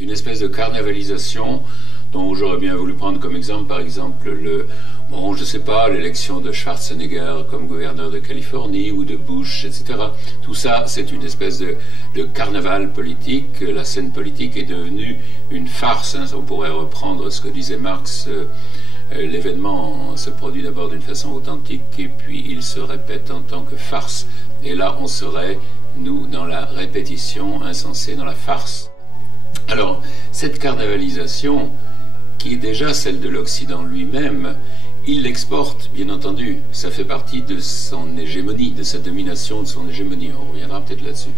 Une espèce de carnavalisation dont j'aurais bien voulu prendre comme exemple, par exemple, je sais pas, l'élection de Schwarzenegger comme gouverneur de Californie ou de Bush, etc. Tout ça, c'est une espèce de carnaval politique. La scène politique est devenue une farce. On pourrait reprendre ce que disait Marx. L'événement se produit d'abord d'une façon authentique et puis il se répète en tant que farce. Et là, on serait, nous, dans la répétition insensée, dans la farce. Alors, cette carnavalisation, qui est déjà celle de l'Occident lui-même, il l'exporte, bien entendu. Ça fait partie de son hégémonie, de sa domination, de son hégémonie. On reviendra peut-être là-dessus.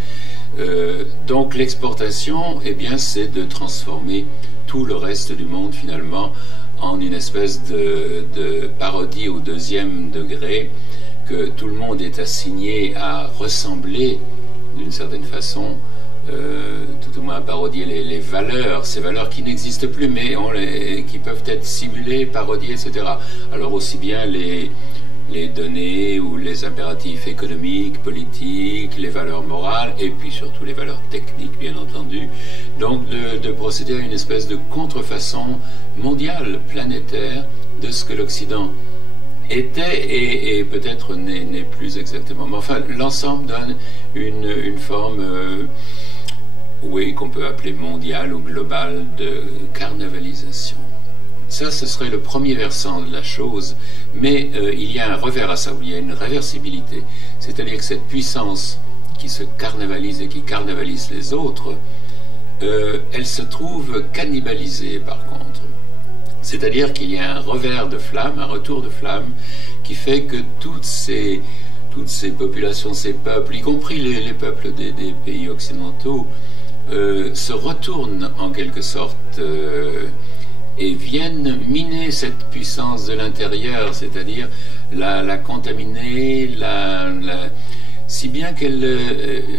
Donc l'exportation, eh bien, c'est de transformer tout le reste du monde, finalement, en une espèce de parodie au deuxième degré, que tout le monde est assigné à ressembler, d'une certaine façon, tout au moins à parodier les valeurs, ces valeurs qui n'existent plus, mais qui peuvent être simulées, parodiées, etc. Alors aussi bien les données ou les impératifs économiques, politiques, les valeurs morales, et puis surtout les valeurs techniques, bien entendu. Donc de procéder à une espèce de contrefaçon mondiale, planétaire, de ce que l'Occident était et peut-être n'est plus exactement. Mais enfin, l'ensemble donne une forme... oui, qu'on peut appeler mondiale ou globale de carnavalisation. Ça, ce serait le premier versant de la chose, mais il y a un revers à ça, il y a une réversibilité. C'est-à-dire que cette puissance qui se carnavalise et qui carnavalise les autres, elle se trouve cannibalisée par contre. C'est-à-dire qu'il y a un revers de flamme, un retour de flamme, qui fait que toutes ces populations, ces peuples, y compris les peuples des pays occidentaux, se retournent en quelque sorte et viennent miner cette puissance de l'intérieur, c'est-à-dire la contaminer, si bien qu'elle,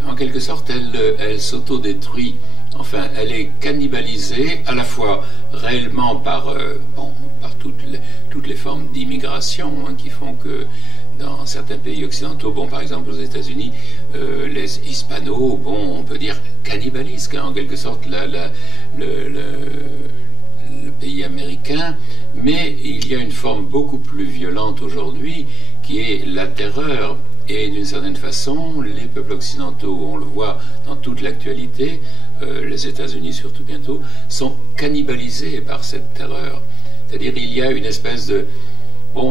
en quelque sorte, elle s'autodétruit. Enfin, elle est cannibalisée à la fois réellement par toutes les formes d'immigration qui font que dans certains pays occidentaux, par exemple aux États-Unis, les hispanos, on peut dire cannibalisent en quelque sorte le pays américain, mais il y a une forme beaucoup plus violente aujourd'hui qui est la terreur. Et d'une certaine façon, les peuples occidentaux, on le voit dans toute l'actualité, les États-Unis surtout bientôt, sont cannibalisés par cette terreur. C'est-à-dire il y a une espèce de...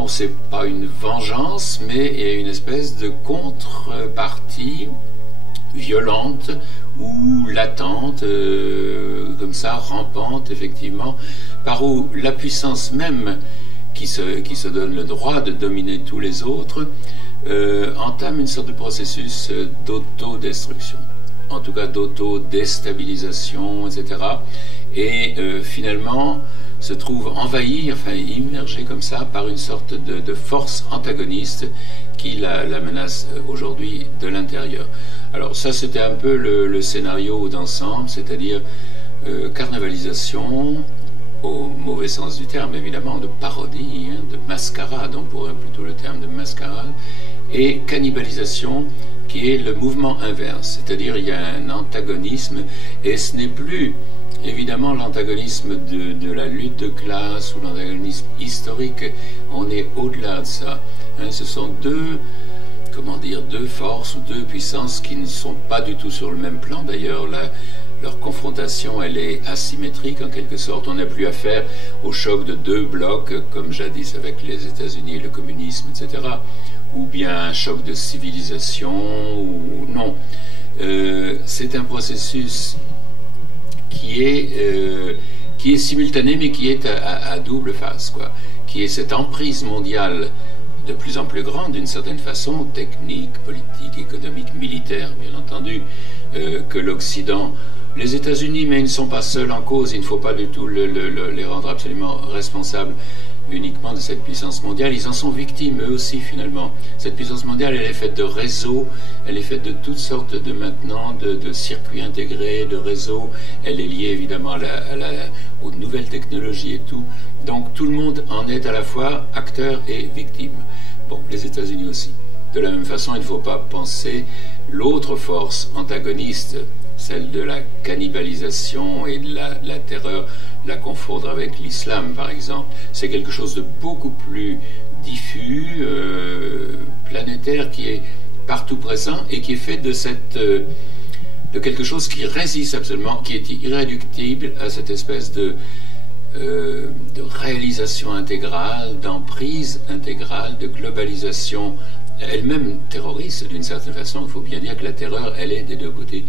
c'est pas une vengeance, mais il y a une espèce de contrepartie violente ou latente, comme ça, rampante, effectivement, par où la puissance même qui se donne le droit de dominer tous les autres entame une sorte de processus d'autodestruction, en tout cas d'autodéstabilisation, etc. Et finalement se trouve envahi, enfin immergé comme ça par une sorte de force antagoniste qui la menace aujourd'hui de l'intérieur. Alors ça, c'était un peu le scénario d'ensemble, c'est-à-dire carnavalisation, au mauvais sens du terme évidemment, de parodie, de mascarade, on pourrait plutôt le terme de mascarade, et cannibalisation qui est le mouvement inverse, c'est-à-dire il y a un antagonisme, et ce n'est plus évidemment l'antagonisme de la lutte de classe ou l'antagonisme historique, on est au-delà de ça. Ce sont deux forces ou deux puissances qui ne sont pas du tout sur le même plan. D'ailleurs, leur confrontation, elle est asymétrique en quelque sorte. On n'a plus affaire au choc de deux blocs, comme jadis avec les États-Unis et le communisme, etc. Ou bien un choc de civilisation, ou non. C'est un processus qui est simultané, mais qui est à double face, qui est cette emprise mondiale de plus en plus grande, d'une certaine façon, technique, politique, économique, militaire, bien entendu, que l'Occident, les États-Unis, mais ils ne sont pas seuls en cause, il ne faut pas du tout les rendre absolument responsables uniquement de cette puissance mondiale, ils en sont victimes eux aussi finalement. Cette puissance mondiale, elle est faite de réseaux, elle est faite de toutes sortes de circuits intégrés, de réseaux, elle est liée évidemment aux nouvelles technologies et tout. Donc tout le monde en est à la fois acteur et victime. Les États-Unis aussi. De la même façon, il ne faut pas penser l'autre force antagoniste, celle de la cannibalisation et de la terreur, la confondre avec l'islam par exemple. C'est quelque chose de beaucoup plus diffus, planétaire, qui est partout présent et qui est fait de quelque chose qui résiste absolument, qui est irréductible à cette espèce de réalisation intégrale, d'emprise intégrale, de globalisation elle-même terroriste d'une certaine façon. Il faut bien dire que la terreur, elle est des deux côtés.